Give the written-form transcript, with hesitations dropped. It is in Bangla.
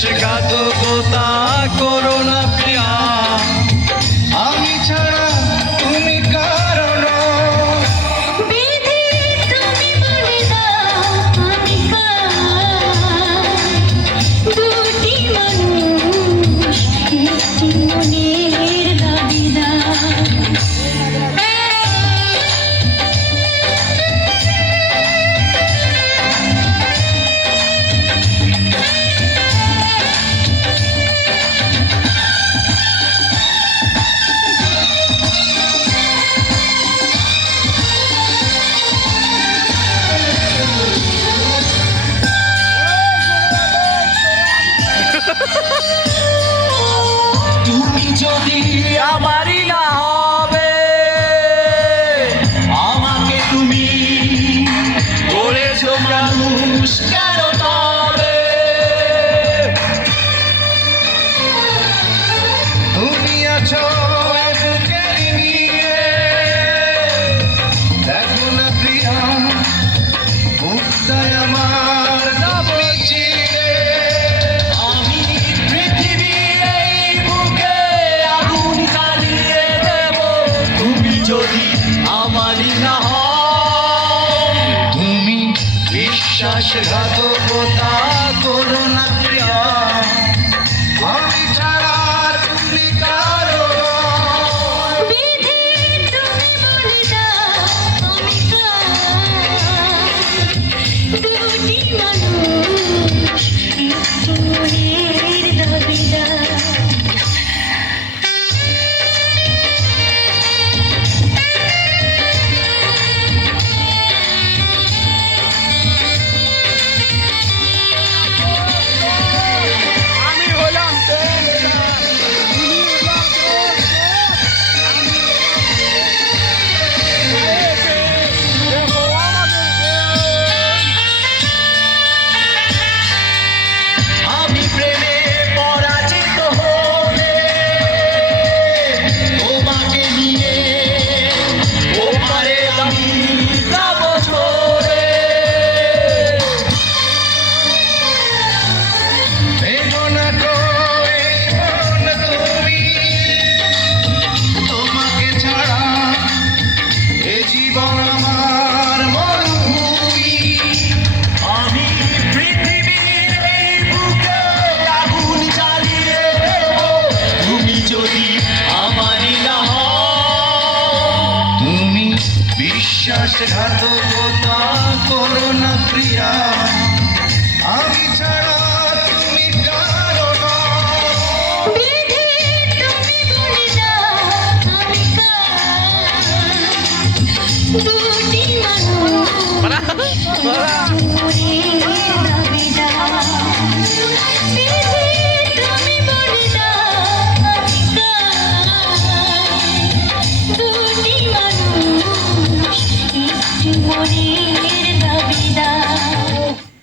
বিশ্বাসঘাতকতা করো না প্রিয়া, আমি ছাড়া তুমি কারণ। বিধি তুমি বলে দাও আমি কার, দুটি মানুষ একটি মনের দাবিদার। তুমি যদি আমারই না হবে, আমাকে তুমি বলেছো মানুষ কেন তবে? তুমি আছো বুকে নিয়ে, দেখো না প্রিয়া মুক্তায় আমার নব চিরে। আমি পৃথিবীর এই বুকে আগুন জ্বালিয়ে দেব, তুমি যদি আমারই না হও। তুমি বিশ্বাসঘাতকতা করো না প্রিয়া, আমি ছাড়া তুমি কারো। বিধি তুমি বলে দাও আমি কার, দুটি মানুষ একটি মনের দাবিদার। আমি প্রেমে পরাজিত হলে তোমাকে নিয়ে ওপারে আমি যাব চলে। ভেবো না গো এই মন তুমি, তোমাকে ছাড়া এ জীবন আমার মরুভূমি। আমি পৃথিবীর এই বুকে আগুন জ্বালিয়ে দেব, তুমি যদি আমারই না হও। তুমি বিশ্বাসঘাতকতা